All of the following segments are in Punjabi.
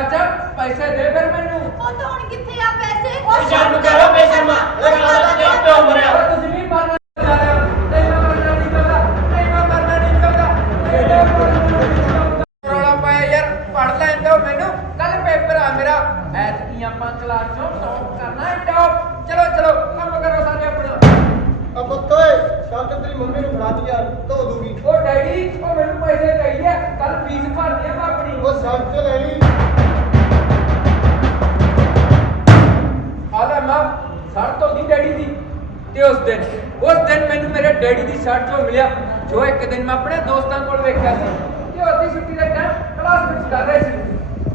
ਅੱਛਾ ਪੈਸੇ ਦੇ ਫਿਰ ਮੈਨੂੰ। ਉਹ ਤਾਂ ਹੁਣ ਕਿੱਥੇ ਆ ਪੈਸੇ? ਉਹ ਸ਼ਰਮ ਕਰੋ ਬੇਸ਼ਰਮਾ। ਇਹ ਗੱਲ ਤਾਂ ਪਿਓ ਮਰਿਆ। ਤੁਸੀਂ ਵੀ ਮਰਨਾ ਜਾ ਰਹੇ ਹੋ ਨਹੀਂ ਮੈਂ ਮਰਨਾ ਨਹੀਂ ਚਾਹੁੰਦਾ ਨਹੀਂ ਮੈਂ ਮਰਨਾ ਨਹੀਂ ਚਾਹੁੰਦਾ ਰੌਲਾ ਪਾਇਆ ਯਾਰ ਪੜ ਲੈਣ ਦਿਓ ਮੈਨੂੰ। ਕੱਲ ਪੇਪਰ ਆ ਮੇਰਾ। ਐਤਕੀ ਆਪਾਂ ਕਲਾਸ ਚੋਂ ਟੌਪ ਕਰਨਾ ਹੈ ਟੌਪ ਚਲੋ ਚਲੋ ਕੰਮ ਕਰੋ ਸਾਰੇ ਆਪਣਾ। ਅਬ ਤੋਏ ਸ਼ਾਮ ਤੇਰੀ ਮੰਮੀ ਨੂੰ ਫੜਾ ਦੀ ਯਾਰ ਧੋ ਦੂਗੀ। ਉਹ ਡੈਡੀ ਉਹ ਮੈਨੂੰ ਪੈਸੇ ਚਾਹੀਦੇ ਕੱਲ ਫੀਸ ਭਰਨੀ ਆ ਮੈਂ ਆਪਣੀ। ਉਹ ਸਭ ਚ ਲੈ ਲਈ ਉਸ ਦਿਨ ਉਸ ਦਿਨ ਮੈਨੂੰ ਮੇਰੇ ਡੈਡੀ ਦੀ ਸ਼ਰਟ ਜੋ ਮਿਲਿਆ ਜੋ ਇੱਕ ਦਿਨ ਮੈਂ ਆਪਣੇ ਦੋਸਤਾਂ ਕੋਲ ਵੇਖਿਆ ਸੀ। ਕਿ ਉਹ ਅੱਧੀ ਛੁੱਟੀ ਦੇ ਟਾਈਮ ਕਲਾਸ ਵਿੱਚ ਕਰ ਰਹੇ ਸੀ।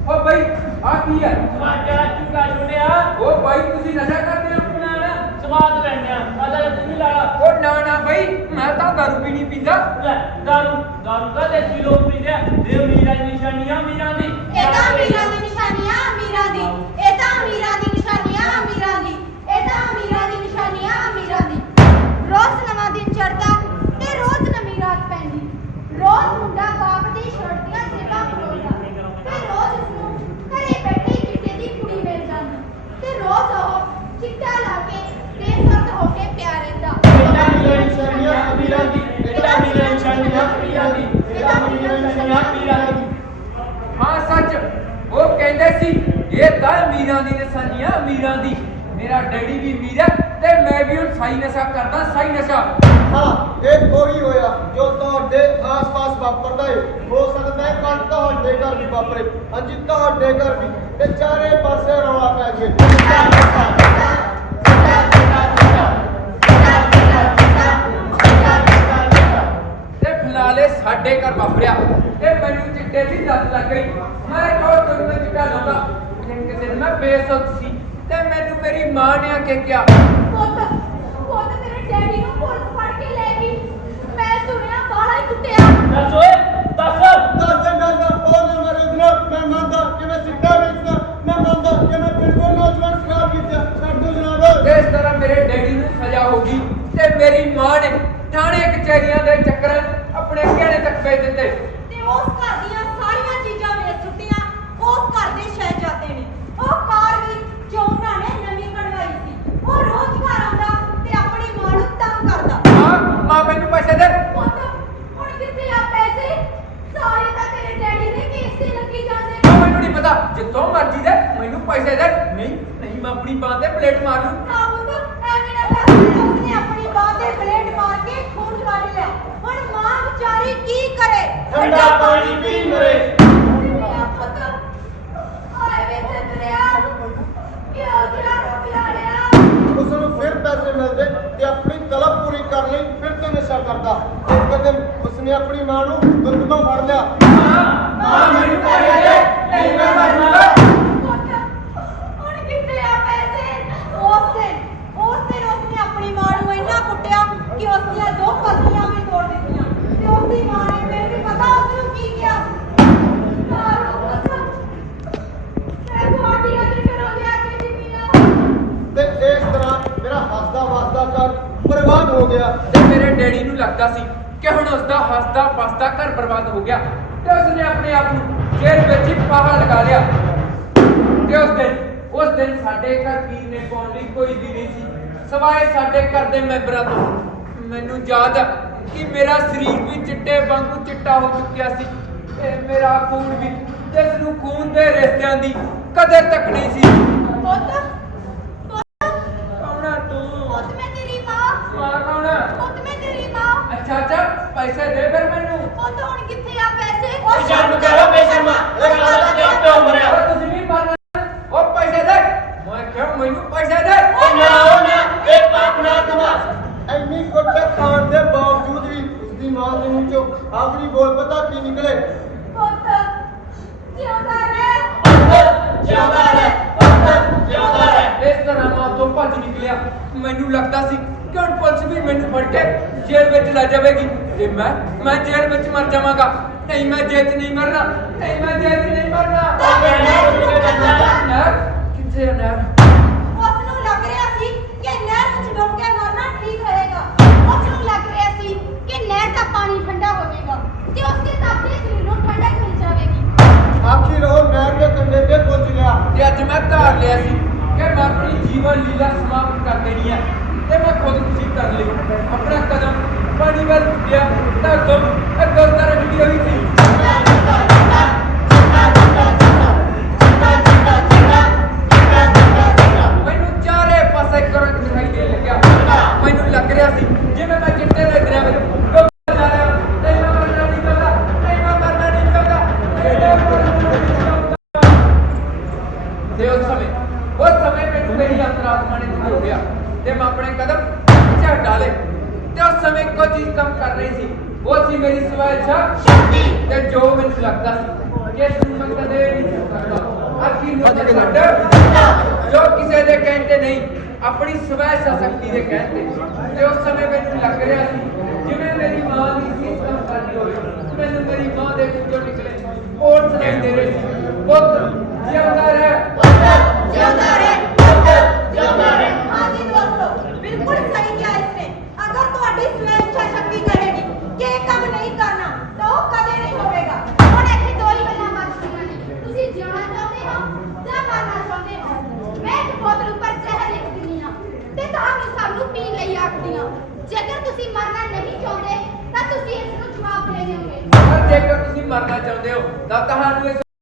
ਉਹ ਬਈ ਆ ਕੀ ਹੈ? ਸਮਾਜਾ ਚੁੰਗਾ ਜੁੜਿਆ ਉਹ ਬਾਈ ਤੁਸੀਂ ਨਸ਼ਾ ਕਰਦੇ ਹੋ? ਨਾ ਨਾ ਸਵਾਦ ਲੈਣਿਆ ਆਦਾ ਤੂੰ ਵੀ ਲਾ ਲਾ। ਉਹ ਨਾ ਨਾ ਬਈ ਮੈਂ ਤਾਂ ਦਾਰੂ ਵੀ ਨਹੀਂ ਪੀਂਦਾ। ਲੈ ਦਾਰੂ ਦਾਰੂ ਦਾ ਦੇਸੀ ਲੋਕ ਪੀਂਦੇ ਦੇਵ ਮੀਰਾ ਦੀ ਨਿਸ਼ਾਨੀਆਂ ਮੀਰਾ ਦੀ ਇਹ ਤਾਂ ਅਮੀਰਾਂ ਦੀ ਨਿਸ਼ਾਨੀ ਆ ਅਮੀਰਾਂ ਦੀ ਇਹ ਤਾਂ ਅਮੀਰਾਂ ਦੀ ਨਿਸ਼ਾਨੀ ਆ ਅਮੀਰਾਂ ਦੀ ਇਹ ਤਾਂ ਅਮੀਰਾਂ ਦੀ ਨਿਸ਼ਾਨੀ ਆ ਅਮੀਰਾਂ ਦੀ ਰੋਜ਼ ਨਵਾਂ ਦਿਨ ਚੜ੍ਹਦਾ ਤੇ ਰੋਜ਼ ਨਵੀਂ ਰਾਤ ਪੈਂਦੀ ਰੋਜ਼ ਮੁੰਡਾ ਬਾਪ ਦੀ ਸ਼ਰਟ ਦੀਆਂ ਜੇਬਾਂ ਫਰੋਲਦਾ ਤੇ ਰੋਜ਼ ਉਸਨੂੰ ਘਰੇ ਬੈਠੀ ਚਿੱਟੇ ਦੀ ਕੁੜੀ ਮਿਲ ਜਾਂਦੀ ਤੇ ਰੋਜ਼ ਉਹ ਚਿੱਟਾ ਲਾ ਕੇ ਬੇਸੁਰਤ ਹੋ ਕੇ ਪਿਆ ਰਹਿੰਦਾ ਇਹਦਾ ਮੀਰਾ ਨਿਸ਼ਾਨੀਆਂ ਅਮੀਰਾਂ ਦੀ ਇਹਦਾ ਮੀਰਾ ਨਿਸ਼ਾਨੀਆਂ ਅਮੀਰਾਂ ਦੀ ਇਹਦਾ ਮੀਰਾ ਨਿਸ਼ਾਨੀਆਂ ਅਮੀਰਾਂ ਦੀ ਹਾਂ ਸੱਚ ਉਹ ਕਹਿੰਦੇ ਸੀ ਇਹ ਤਾਂ ਅਮੀਰਾਂ ਦੀ ਨਿਸ਼ਾਨੀ ਆ ਅਮੀਰਾਂ ਦੀ। ਮੇਰਾ ਡੈਡੀ ਵੀ ਅਮੀਰ ਹੈ ਤੇ ਮੈਂ ਵੀ ਹੁਣ ਸਾਈ ਨਸ਼ਾ ਕਰਦਾ ਸਾਈ ਨਸ਼ਾ। ਹਾਂ ਇਹ ਕੋਈ ਹੋਇਆ ਜੋ ਤੁਹਾਡੇ ਆਸ-ਪਾਸ ਵਾਪਰਦਾ ਹੈ ਹੋ ਸਕਦਾ ਹੈ ਕੱਲ ਤੁਹਾਡੇ ਘਰ ਵੀ ਵਾਪਰੇ। ਹਾਂਜੀ ਤੁਹਾਡੇ ਘਰ ਵੀ ਤੇ ਚਾਰੇ ਪਾਸੇ ਰੌਲਾ ਪੈ ਫਿਲਾਲੇ ਸਾਡੇ ਘਰ ਵਾਪਰਿਆ। ਤੇ ਮੈਨੂੰ ਚਿੱਟੇ ਦੀ ਲੱਤ ਲੱਗ ਗਈ। ਮੈਂ ਰੋਜ਼ ਤੁਰਨਾ ਚਿੱਟਾ ਲਾਉਂਦਾ। ਇੱਕ ਦਿਨ ਮੈਂ ਬੇਸੁੱਧ ਸੀ ਤੇ ਮੈਨੂੰ ਮੇਰੀ ਮਾਂ ਨੇ ਆ ਕੇ ਕਿਹਾ ਪੁੱਤ ਪੁੱਤ ਤੇਰੇ ਡੈਡੀ ਨੂੰ ਪੁਲਿਸ ਫੜ ਕੇ ਲੈ ਗਈ। ਮੈਂ ਸੁਣਿਆ ਬਾਹਲਾ ਹੀ ਕੁੱਟਿਆ। ਦੱਸ ਓਏ ਦੱਸ। ਦਸ ਦਿਨ ਦਾ ਹੋਰ ਨਾ ਮਰੇ ਦਿਨੋਂ ਮੈਂ ਮੰਨਦਾ ਕਿ ਮੈਂ ਸਿੱਧਾ ਵੇਚਦਾ ਮੈਂ ਮੰਨਦਾ ਕਿ ਮੈਂ ਬਿਲਕੁਲ ਨੌਜਵਾਨ ਖਰਾਬ ਕੀਤਾ। ਛੱਡ ਦੋ ਜਨਾਬ। ਇਸ ਤਰ੍ਹਾਂ ਮੇਰੇ ਡੈਡੀ ਨੂੰ ਸਜ਼ਾ ਹੋ ਗਈ ਤੇ ਮੇਰੀ ਮਾਂ ਨੇ ਥਾਣੇ ਕਚਹਿਰੀਆਂ ਦੇ ਚੱਕਰਾਂ ਆਪਣੇ ਗਹਿਣੇ ਤੱਕ ਵੇਚ ਦਿੱਤੇ। ਤੇ ਉਸ ਘਰ ਦੀਆਂ ਸਾਰੀਆਂ ਚੀਜ਼ਾਂ ਵੇਚ ਸੁੱਟੀਆਂ ਉਸ ਘਰ ਦੇ ਸ਼ਹਿਜ਼ਾਦੇ ਨੇ। ਉਹ ਕਾਰ ਵੀ ਜੋ ਉਹਨਾਂ ਨੇ ਨਵੀਂ ਕਢਵਾਈ ਸੀ। ਉਹ ਰੋਜ਼ ਘਰ ਆਉਂਦਾ ਤੇ ਆਪਣੀ ਮਾਂ ਨੂੰ ਤੰਗ ਕਰਦਾ। ਮਾਂ ਮਾਂ ਮੈਨੂੰ ਪੈਸੇ ਦੇ। ਪੁੱਤ ਹੁਣ ਕਿੱਥੇ ਆ ਪੈਸੇ ਸਾਰੇ ਤਾਂ ਤੇਰੇ ਡੈਡੀ ਦੇ ਕੇਸ ਤੇ ਲੱਗੀ ਜਾਂਦੇ। ਉਹ ਮੈਨੂੰ ਨਹੀਂ ਪਤਾ। ਜਿੱਥੋਂ ਮਰਜ਼ੀ ਦੇ ਮੈਨੂੰ ਪੈਸੇ ਦੇ। ਨਹੀਂ ਨਹੀਂ ਮੈਂ ਆਪਣੀ ਬਾਂਹ ਤੇ ਪਲੇਟ ਮਾਰ ਲੂੰ ਨਾ ਪੁੱਤ ਐਵੇਂ ਨਾ ਕਰ। ਉਸਨੇ ਆਪਣੀ ਬਾਹ ਤੇ ਬਲੇਡ ਮਾਰ ਕੇ ਖੂਨ ਕੱਢ ਲਿਆ। ਹੁਣ ਮਾਂ ਵਿਚਾਰੀ ਕੀ ਕਰੇ? ਠੰਡਾ ਪਾਣੀ ਪੀ ਮਰੇ ਮੇਰਾ। ਪੁੱਤ ਹਾਏ ਵੇ ਚੰਦਰਿਆ ਕਿਉਂ ਦਿਲਾ ਪਿਆ ਲਿਆ ਉਸ ਨੂੰ ਫਿਰ ਪੈਸੇ ਮਿਲਦੇ ਤੇ ਆਪਣੀ ਤਲਬ ਪੂਰੀ ਕਰ ਲਈ ਫਿਰ ਤੇ ਇੱਕ ਦਿਨ ਉਸਨੇ ਆਪਣੀ ਮਾਂ ਨੂੰ ਦੁੱਧ ਤੋਂ ਫੜ ਲਿਆ ਮਾਂ ਮੈਨੂੰ ਪੈਸੇ ਦੇ ਨਹੀਂ ਮੈਂ ਮਰਨਾ ਪੁੱਤ ਹੁਣ ਕਿੱਥੇ ਆ ਪੈਸੇ ਉਸ ਦਿਨ ਉਸ ਦਿਨ ਉਸਨੇ ਆਪਣੀ ਮਾਂ ਨੂੰ ਇੰਨਾ ਕੁੱਟਿਆ ਕਿ ਉਸ ਦੀਆਂ ਦੋ ਕਸਲੀਆਂ ਵੀ ਤੋੜ ਦਿੱਤੀਆਂ ਤੇ ਉਸ ਦੀ ਮਾਂ ਨੇ ਫਿਰ ਵੀ ਪਤਾ ਉਸ ਨੂੰ ਕੀ ਕਿਹਾ ਮਾਰੋ ਪੁੱਤ ਮੈਂ ਤੁਹਾਡੀ ਅਦਰ ਕਰੋ ਲਿਆ ਕੇ ਜ਼ਮੀਨਾਂ ਤੇ ਇਸ ਤਰ੍ਹਾਂ ਮੇਰਾ ਹੱਸਦਾ ਵਸਦਾ ਘਰ ਬਰਬਾਦ ਤੇ ਮੇਰੇ ਡੈਡੀ ਨੂੰ ਲੱਗਦਾ ਸੀ ਕਿ ਹੁਣ ਉਸਦਾ ਹੱਸਦਾ, ਵਸਦਾ ਘਰ ਬਰਬਾਦ ਹੋ ਗਿਆ। ਤੇ ਉਸਨੇ ਆਪਣੇ ਆਪ ਨੂੰ ਜੇਲ੍ਹ ਵਿੱਚ ਹੀ ਫਾਹਾ ਲਗਾ ਲਿਆ। ਤੇ ਉਸ ਦਿਨ ਉਸ ਦਿਨ ਸਾਡੇ ਘਰ ਪੀਰ ਨੇ ਪਾਉਣ ਲਈ ਕੋਈ ਵੀ ਨਹੀਂ ਸੀ। ਸਵਾਏ ਸਾਡੇ ਘਰ ਦੇ ਮੈਂਬਰਾਂ ਤੋਂ। ਮੈਨੂੰ ਯਾਦ ਹੈ ਕਿ ਮੇਰਾ ਸਰੀਰ ਵੀ ਚਿੱਟੇ ਵਾਂਗੂ ਚਿੱਟਾ ਹੋ ਚੁੱਕਿਆ ਸੀ ਤੇ ਮੇਰਾ ਖੂਨ ਵੀ ਜਿਸ ਨੂੰ ਖੂਨ ਦੇ ਰਿਸ਼ਤਿਆਂ ਦੀ ਕਦਰ ਤੱਕ ਨਹੀਂ ਸੀ। ਪੁੱਤ ਕੌਣਾ ਤੂੰ ਪੁੱਤ ਮੈਂ ਤੇਰੀ ਮਾਂ ਮਾਂ ਕੌਣਾ ਪੁੱਤ ਮੈਂ ਤੇਰੀ ਮਾਂ ਅੱਛਾ ਅੱਛਾ ਪੈਸੇ ਦੇ ਫਿਰ ਮੈਨੂੰ। ਪੁੱਤ ਹੁਣ ਕਿੱਥੇ ਆ ਪੈਸੇ? ਸ਼ਰਮ ਕਰੋ ਬੇਸ਼ਰਮਾ ਇਹ ਗੱਲ ਤਾਂ ਪਿਓ ਮਰਿਆ। ਓਏ ਤੁਸੀਂ ਵੀ ਮਰਨਾ ਉਹ ਪੈਸੇ ਦੇ। ਮੈਂ ਕਿਹਾ ਮੈਨੂੰ ਪੈਸੇ ਦੇ। ਉਹ ਨਾ ਉਹ ਨਾ ਇਹ ਪਾਪ ਨਾ ਕਮਾ। ਐਨੀ ਕੁੱਟ ਖਾਣ ਦੇ ਬਾਵਜੂਦ ਵੀ ਉਸਦੀ ਮਾਂ ਦੇ ਮੂੰਹ ਚੋਂ ਆਖਰੀ ਬੋਲ ਪਤਾ ਕੀ ਨਿਕਲੇ? ਪੁੱਤ ਜਿਉਂਦਾ ਰਹਿ। ਜਿਉਂਦਾ ਰਹਿ। ਪੁੱਤ ਜਿਉਂਦਾ ਰਹਿ। ਇਸ ਤਰ੍ਹਾਂ ਮਾਂ ਤੋਂ ਭੱਜ ਨਿਕਲਿਆ। ਮੈਨੂੰ ਲੱਗਦਾ ਸੀ ਕਿ ਹੁਣ ਪੁਲਿਸ ਵੀ ਮੈਨੂੰ ਫੜ ਕੇ ਜੇਲ੍ਹ ਵਿੱਚ ਲੈ ਜਾਵੇਗੀ। ਤੇ ਮੈਂ ਮੈਂ ਜੇਲ੍ਹ ਵਿੱਚ ਮਰ ਜਾਵਾਂਗਾ। ਨਹੀਂ ਮੈਂ ਜੇਲ੍ਹ 'ਚ ਨਹੀਂ ਮਰਨਾ। ਨਹੀਂ ਮੈਂ ਜੇਲ੍ਹ 'ਚ ਨਹੀਂ ਮਰਨਾ। ਉਹ ਕਹਿਣਾ ਕਿੱਥੇ ਜਾਂਦਾ ਨਹਿਰ? ਕਿੱਥੇ ਹੈ ਨਹਿਰ? ਉਸ ਨੂੰ ਲੱਗ ਰਿਹਾ ਸੀ ਕਿ ਨਹਿਰ ਵਿੱਚ ਡੁੱਬ ਕੇ ਮਰਨਾ ਠੀਕ ਰਹੇਗਾ ਉਸ ਨੂੰ ਲੱਗ ਰਿਹਾ ਸੀ ਕਿ ਨਹਿਰ ਦਾ ਪਾਣੀ ਠੰਡਾ ਹੋਵੇਗਾ ਤੇ ਉਸ ਦੇ ਤਾਪੇ ਸਰੀਰ ਨੂੰ ਠੰਡਕ ਮਿਲ ਜਾਵੇਗੀ। ਆਖਿਰ ਉਹ ਨਹਿਰ ਦੇ ਕੰਢੇ ਤੇ ਲਿਆ ਸੀ ਕਿ ਮੈਂ ਆਪਣੀ ਜੀਵਨ ਲੀਲਾ ਸਮਾਪਤ ਕਰ ਦੇਣੀ ਹੈ। ਤੇ ਮੈਂ ਖੁਦਕੁਸ਼ੀ ਕਰ ਲਈ ਆਪਣਾ ਕਦਮ ਪਾਣੀ ਵੱਲ ਉੱਠਿਆ ਤਾਂ ਗਮ ਅੱਗੋਂ ਤਰ ਮੈਨੂੰ ਚਾਰੇ ਪਾਸੇ ਕਰੰਟ ਦਿਖਾਈ ਦੇਣ ਲੱਗਿਆ। ਮੈਨੂੰ ਲੱਗ ਰਿਹਾ ਸੀ, ਜਿਵੇਂ ਮੈਂ ਚਿੱਟੇ ਦੇ ਦਰਿਆ ਤੇ ਉਸ ਸਮੇਂ ਉਸ ਸਮੇਂ ਮੈਨੂੰ ਮੇਰੀ ਅੰਤਰਾਤਮਾ ਨੇ ਹੋ ਗਿਆ ਤੇ ਮੈਂ ਆਪਣੇ ਕਦਮ ਝੜ ਡਾਲੇ ਤੇ ਉਸ ਸਮੇਂ ਇੱਕੋ ਚੀਜ਼ ਕੰਮ ਕਰ ਰਹੀ ਸੀ, ਉਹ ਸੀ ਮੇਰੀ ਸਵੈ ਇੱਛਾ ਸ਼ਕਤੀ ਤੇ ਜੋ ਮੈਨੂੰ ਲੱਗਦਾ ਸੀ। ਕਿ ਇਸ ਨੂੰ ਮੈਂ ਕਦੇ ਨਹੀਂ ਸਕਦਾ। ਆਖੀ ਨੂੰ ਤੇ ਛੱਡ। ਜੋ ਕਿਸੇ ਦੇ ਕਹਿੰਦੇ ਨਹੀਂ, ਆਪਣੀ ਸਵੈ ਸ਼ਕਤੀ ਦੇ ਕਹਿੰਦੇ ਤੇ। ਉਸ ਸਮੇਂ ਮੈਨੂੰ ਲੱਗ ਰਿਹਾ ਸੀ, ਜਿਵੇਂ ਮੇਰੀ ਮਾਂ ਦੀ ਸੀਸ ਕੰਮ ਕਰਦੀ ਹੋਵੇ, ਮੈਨੂੰ ਮੇਰੀ ਮਾਂ ਦੇ ਵਿੱਚੋਂ ਨਿਕਲੇ। ਕੋਲ ਸੁਣਾਈ ਦੇ ਰਹੇ ਸੀ? ਪੁੱਤ ਜਿਉਂਦਾ ਰਹਿ। ਜਿਉਂਦਾ ਰਹਿ। ਜਿਉਂਦਾ ਰਹਿ। ਹਾਂਜੀ, ਦੋਸਤੋ, ਬਿਲਕੁਲ ਸਹੀ ਕਿਹਾ ਇਸਨੇ ਅਗਰ ਤੁਹਾਡੀ ਸਵੈ ਇੱਛਾ ਸ਼ਕਤੀ ਕਹੇਗੀ ਕਿ ਇਹ ਕੰਮ ਨਹੀਂ ਕਰਨਾ ਤਾਂ ਉਹ ਕਦੇ ਨਹੀਂ ਹੋਵੇਗਾ ਹੁਣ ਇੱਥੇ ਦੋ ਹੀ ਗੱਲਾਂ ਬਚਦੀਆਂ ਨੇ ਤੁਸੀਂ ਜਿਉਣਾ ਚਾਹੁੰਦੇ ਹੋ ਜਾਂ ਮਰਨਾ ਚਾਹੁੰਦੇ ਹੋ ਮੈਂ ਇੱਕ ਬੋਤਲ ਉੱਪਰ ਜ਼ਹਿਰ ਲਿਖ ਦਿੰਦੀ ਹਾਂ ਤੇ ਤੁਹਾਨੂੰ ਸਭ ਨੂੰ ਪੀਣ ਲਈ ਆਖਦੀ ਹਾਂ ਜੇਕਰ ਤੁਸੀਂ ਮਰਨਾ ਨਹੀਂ ਚਾਹੁੰਦੇ, ਤਾਂ ਤੁਸੀਂ ਇਸ ਨੂੰ ਜਵਾਬ ਦੇ ਦਿਓਗੇ ਪਰ ਜੇਕਰ ਤੁਸੀਂ ਮਰਨਾ ਚਾਹੁੰਦੇ ਹੋ, ਤਾਂ ਤੁਹਾਨੂੰ ਇਸ